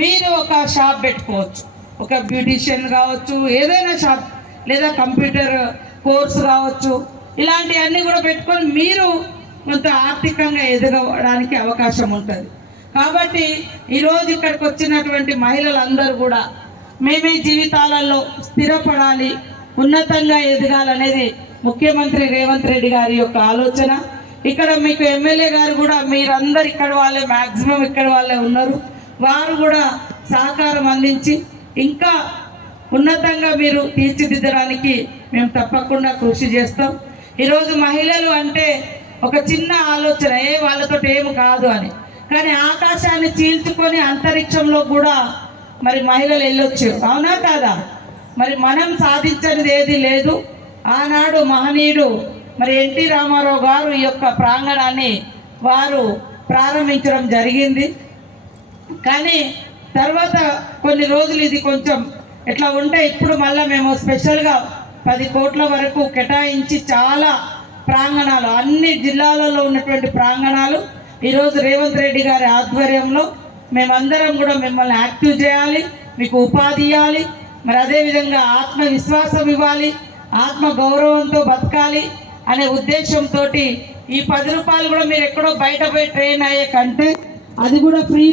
మీరు ఒక షాప్ పెట్టుకోవచ్చు, ఒక బ్యూటిషియన్ కావచ్చు, ఏదైనా షాప్, లేదా కంప్యూటర్ కోర్స్ కావచ్చు. ఇలాంటివన్నీ కూడా పెట్టుకొని మీరు కొంత ఆర్థికంగా ఎదగడానికి అవకాశం ఉంటుంది. కాబట్టి ఈరోజు ఇక్కడికి వచ్చినటువంటి మహిళలందరూ కూడా మేమే జీవితాలలో స్థిరపడాలి, ఉన్నతంగా ఎదగాలనేది ముఖ్యమంత్రి రేవంత్ రెడ్డి గారి యొక్క ఆలోచన. ఇక్కడ మీకు ఎమ్మెల్యే గారు కూడా మీరందరు ఇక్కడ వాళ్ళే, మ్యాక్సిమం ఇక్కడ వాళ్ళే ఉన్నారు. వారు కూడా సహకారం అందించి ఇంకా ఉన్నతంగా మీరు తీర్చిదిద్దడానికి మేము తప్పకుండా కృషి చేస్తాం. ఈరోజు మహిళలు అంటే ఒక చిన్న ఆలోచన, వాళ్ళతో ఏమి కాదు అని, కానీ ఆకాశాన్ని చీల్చుకొని అంతరిక్షంలో కూడా మరి మహిళలు వెళ్ళొచ్చు, అవునా కాదా? మరి మనం సాధించనిది ఏది లేదు. ఆనాడు మహనీయుడు మరి ఎన్టీ రామారావు గారు ఈ యొక్క ప్రాంగణాన్ని వారు ప్రారంభించడం జరిగింది. కానీ తర్వాత కొన్ని రోజులు ఇది కొంచెం ఎట్లా ఉంటే ఇప్పుడు మళ్ళీ మేము స్పెషల్గా 10 కోట్ల వరకు కేటాయించి చాలా ప్రాంగణాలు, అన్ని జిల్లాలలో ఉన్నటువంటి ప్రాంగణాలు ఈరోజు రేవంత్ రెడ్డి గారి ఆధ్వర్యంలో మేమందరం కూడా మిమ్మల్ని యాక్టివ్ చేయాలి, మీకు ఉపాధి ఇవ్వాలి, మరి అదేవిధంగా ఆత్మవిశ్వాసం ఇవ్వాలి, ఆత్మ గౌరవంతో బతకాలి అనే ఉద్దేశంతో ఈ 10 రూపాయలు కూడా మీరు ఎక్కడో బయట పోయి ట్రైన్ అయ్యే కంటే అది కూడా ఫ్రీ